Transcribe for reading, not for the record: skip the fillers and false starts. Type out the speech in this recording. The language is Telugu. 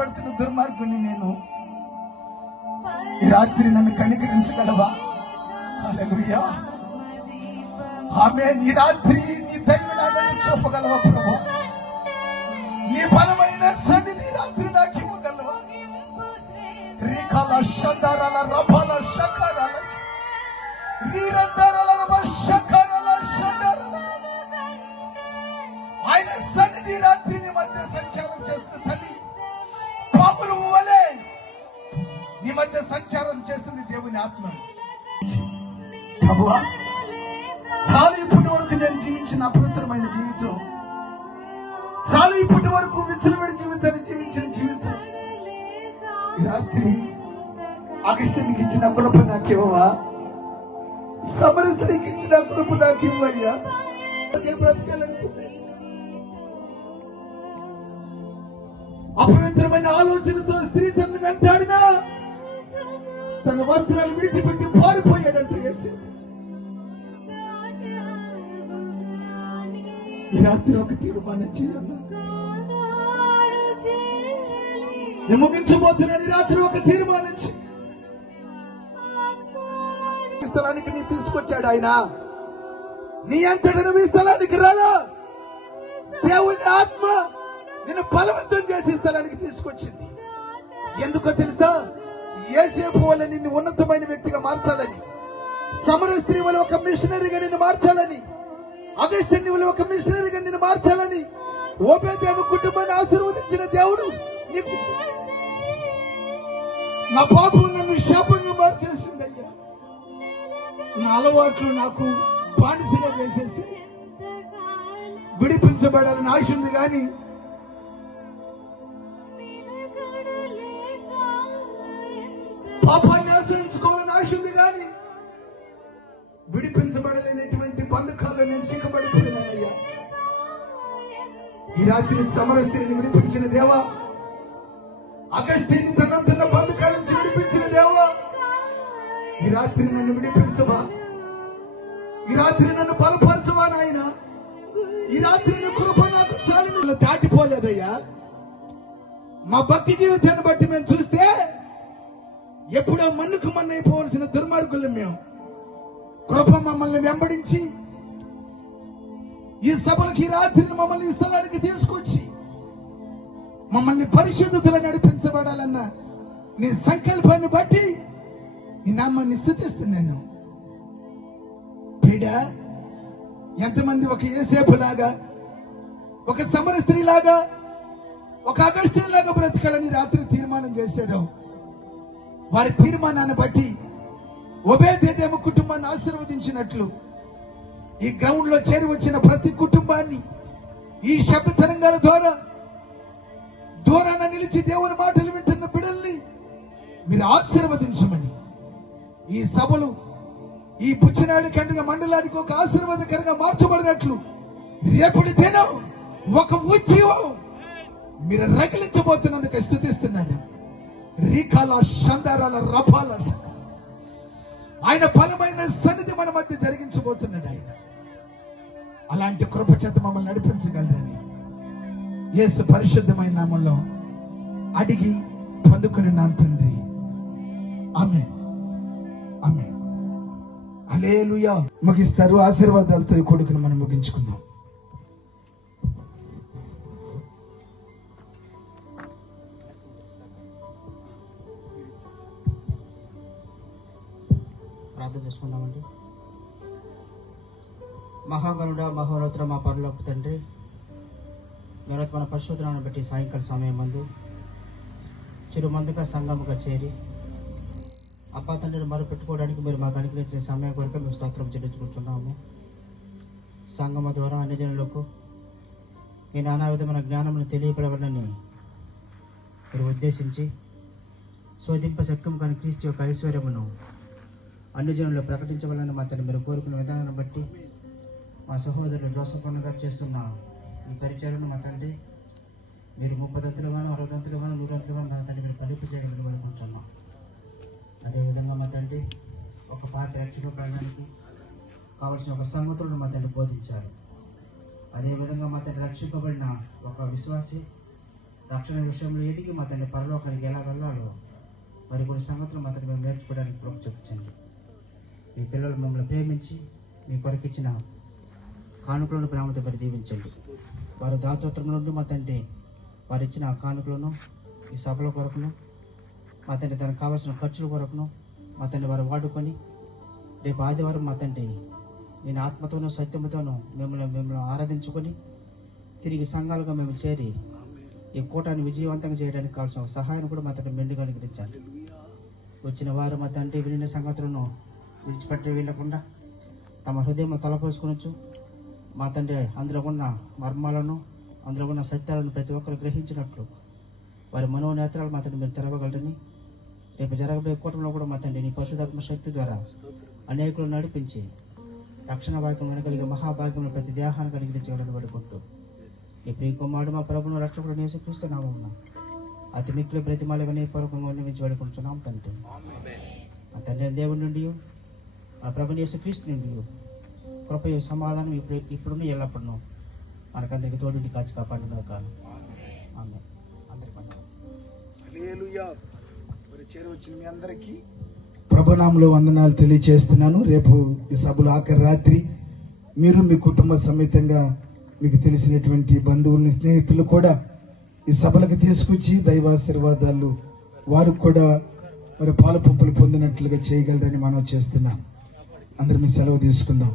శోధించబడుతున్న దుర్మార్గుని నేను. ఈ రాత్రి నన్ను కనికరించగలవా? హల్లెలూయా, ఆమేన్. ఈ రాత్రి నీ దయను నా మీద చూపగలవా ప్రభువా? నీ బలమైన సన్నిధి రాత్రి నాకు ఇవ్వగలవా? రికాల షందారాల రభాల షకరాల రీరందారాల రభ షకరాల షందారాల ఆయన సన్నిధి రాత్రి నీ మధ్య సంచారం చేస్తూ తల్లి పావురము వలె నీ మధ్య సంచారం చేస్తుంది దేవుని ఆత్మ. ప్రభువా, చాలు ఇప్పటి వరకు నేను జీవించిన అపవిత్రమైన జీవితం, చాలు ఇప్పటి వరకు విచ్చలవిడి జీవితాన్ని జీవించిన జీవితం. ఈ రాత్రి అగస్త్యునికి ఇచ్చిన కృప నాకివ్వవా? సమరయ స్త్రీకి ఇచ్చిన కృప నాకు ఇవ్వయ్యా. బ్రతకాలనుకుంటే అపవిత్రమైన ఆలోచనతో స్త్రీ తనను వెంటాడినా తన వస్త్రాలు విడిచిపెట్టి పారిపోయాడంటూ యేసు. ఈ రాత్రి ఒక తీర్మానం చేయాలి. నేను ముగించబోతున్నాను. ఈ రాత్రి ఒక తీర్మానం చేయి. ఈ స్థలానికి నీ తీసుకొచ్చాడు ఆయన. నీ అంతటా నువ్వు ఈ స్థలానికి రాలా. దేవుని ఆత్మ నిన్ను బలవంతం చేసి స్థలానికి తీసుకొచ్చింది. ఎందుకో తెలుసా? యేసేపు వల్ల నిన్ను ఉన్నతమైన వ్యక్తిగా మార్చాలని, సమరయ స్త్రీ వల్ల ఒక మిషనరీగా నిన్ను మార్చాలని, అగస్త్యుని వల్ల ఒక మిషనరీగా నిన్ను మార్చాలని, ఓబేదేము కుటుంబాన్ని ఆశీర్వదించిన దేవుడు నీకు నా పాపం నన్ను శాపంగా మార్చేసింది అయ్యా. నా అలవాట్లు నాకు బానిసగా చేసేసి విడిపించబడాలని ఆశ ఉంది, కానీ పాపాన్ని ఆశ్రయించుకోవాలని ఆశ ఉంది, కానీ విడిపించబడలేనటువంటి బంధకాల్లో నేను చిక్కబడిపోయినానయ్యా. ఈ రాత్రి సమరయ స్త్రీని విడిపించిన దేవా, అగస్త్యుని తన బంధకాల నుంచి విడిపించిన దేవా, ఈ రాత్రి నన్ను విడిపించవా? ఈ రాత్రి నన్ను బలపరచవా నాయన? ఈ రాత్రి కృప నాకు చాలు. దాటిపోలేదయ్యా. మా భక్తి జీవితాన్ని బట్టి మేము చూస్తే ఎప్పుడో మన్నుకు మన్నైపోవలసిన దుర్మార్గులు మేము. కృప మమ్మల్ని వెంబడించి ఈ సభలకి రాత్రి మమ్మల్ని ఈ స్థలానికి తీసుకొచ్చి మమ్మల్ని పరిశుద్ధతలో నడిపించబడాలన్న నీ సంకల్పాన్ని బట్టి నీ నామాన్ని స్తుతిస్తున్నాను. పీడ ఎంతమంది ఒక యేసేపు లాగా, ఒక సమరయ స్త్రీ లాగా, ఒక అగస్త్యుని లాగా బ్రతకాలని రాత్రి తీర్మానం చేశారు. వారి తీర్మానాన్ని బట్టి ఓబేదేము కుటుంబాన్ని ఆశీర్వదించినట్లు ఈ గ్రౌండ్ లో చేరి వచ్చిన ప్రతి కుటుంబాన్ని ఈ శబ్ద తరంగాల ద్వారా దూరాన నిలిచి దేవుని మాటలు వింటున్న బిడ్డల్ని మీరు ఆశీర్వదించమని, ఈ సభలు ఈ పుచ్చినాడి కండుగ మండలానికి ఒక ఆశీర్వాదకరంగా మార్చబడినట్లు రేపటి దినం ఒక ఉద్యమం మీరు రగిలించబోతున్నందుకు స్తుతిస్తున్నాను. రీకాల షందారాల రఫాల ఆయన బలమైన సన్నిధి మన మధ్య జరిగించబోతున్నాడు. ఆయన అలాంటి కృప చేత మమ్మల్ని నడిపించగలరని యేసు పరిశుద్ధమైన నామంలో అడిగి పొందుకుని నా తండ్రి, ఆమేన్, ఆమేన్, హల్లెలూయా. ముగిస్తారు. ఆశీర్వాదాలతో ఈ కొడుకును మనం ముగించుకుందాం. ప్రార్థన చేసుకుందామండి. మహాగణుడ మహోన్నతుడ మా పరలోకపు తండ్రి, మీరు మన పరిశోధనను బట్టి సాయంకాల సమయం మందు చిరుమందుగా సంఘముగా చేరి అప్పా తండ్రిని మొరపెట్టుకోవడానికి మీరు మాకు అనుగ్రహించిన సమయం కొరకు మేము స్తోత్రం చెల్లించుకుంటున్నాము. సంగమ ద్వారా అన్ని జనులకు మీ నానా విధమైన జ్ఞానమును తెలియపడవలని మీరు ఉద్దేశించి శోధింప శక్యం కాని క్రీస్తు యొక్క ఐశ్వర్యమును అన్ని జనుల్లో ప్రకటించవాలని మా తండ్రి మీరు కోరుకున్న విధానాన్ని బట్టి మా సహోదరులు జోసఫ్ అన్న గారు చేస్తున్న ఈ పరిచయను మా తండ్రి మీరు 30 గాను 60 గాను 100 గాను నా తండ్రి మీరు కలిపి చేయగలనుకుంటున్నాం. అదేవిధంగా మా తండ్రి ఒక పాట రక్షించబడడానికి కావలసిన ఒక సంగతులను మా తండ్రి బోధించారు. అదేవిధంగా మా తండ్రి రక్షింపబడిన ఒక విశ్వాసి రక్షణ విషయంలో ఎదిగి మా తండ్రి పరలోకానికి ఎలా వెళ్ళాలో మరి కొన్ని సంగతులు మా తండ్రి మేము నేర్చుకోవడానికి కృప చూపించండి. మీ పిల్లలు మమ్మల్ని ప్రేమించి మీ కొరకిచ్చిన కానుకలను ప్రేమతో మరి దీవించండి. వారు దాతృత్వం నుండి మా తండ్రి వారు ఇచ్చిన ఆ కానుకలను ఈ సభల కొరకును మా తండ్రి దానికి కావాల్సిన ఖర్చుల కొరకును మా తండ్రి వారు వాడుకొని రేపు ఆదివారం మా తండ్రి నేను ఆత్మతోనూ సత్యముతోనూ మిమ్మల్ని ఆరాధించుకొని తిరిగి సంఘాలుగా మేము చేరి ఈ కూటాన్ని విజయవంతంగా చేయడానికి కావాల్సిన సహాయం కూడా మా తండ్రి మెండుగా అనుగ్రహించాలి. వచ్చిన వారు మా తండ్రి వినిన సంగతులను విడిచిపెట్టి వెళ్ళకుండా తమ హృదయం తలపోసుకొనొచ్చు మా తండ్రి అందులో ఉన్న మర్మాలను అందులో ఉన్న సత్యాలను ప్రతి ఒక్కరు గ్రహించినట్లు వారి మనోనేత్రాలు మా తండ్రి మీరు తెరవగలరని రేపు జరగబోయే కూటంలో కూడా మా తండ్రి నీ పరిశుద్ధాత్మ శక్తి ద్వారా అనేకులు నడిపించి రక్షణ భాగ్యం వినగలిగే మహాభాగ్యంలో ప్రతి దేహాన్ని కలిగించగలని పడుకుంటూ ఈ ప్రియ కుమారుడు మా ప్రభును రక్షకుడు యేసుక్రీస్తున్నాము అతి మిక్కులు ప్రతిమాలు వినయపూర్వకంగా నిర్మించి పడుకుంటున్నాం తండ్రి. మా తండ్రి దేవుడి నుండి మా ప్రభుని యేసుక్రీస్తు నుండి కృపయు సమాధానం ఇప్పుడున్న ఎల్లప్పుడూ మనకందరికి తోడుండి కాచి కాపాడుగా కాదు. హల్లెలూయా. మరి చేరవచ్చిన మీ అందరికీ ప్రభునామములో వందనాలు తెలియజేస్తున్నాను. రేపు ఈ సభలో ఆఖరి రాత్రి మీరు మీ కుటుంబ సమేతంగా మీకు తెలిసినటువంటి బంధువుల్ని స్నేహితులు కూడా ఈ సభలకు తీసుకొచ్చి దైవాశీర్వాదాలు వారు కూడా మరి పాలు పంపులు పొందినట్లుగా చేయగలరని మనం చేస్తున్నాం. అందరం మీ సెలవు తీసుకుందాం.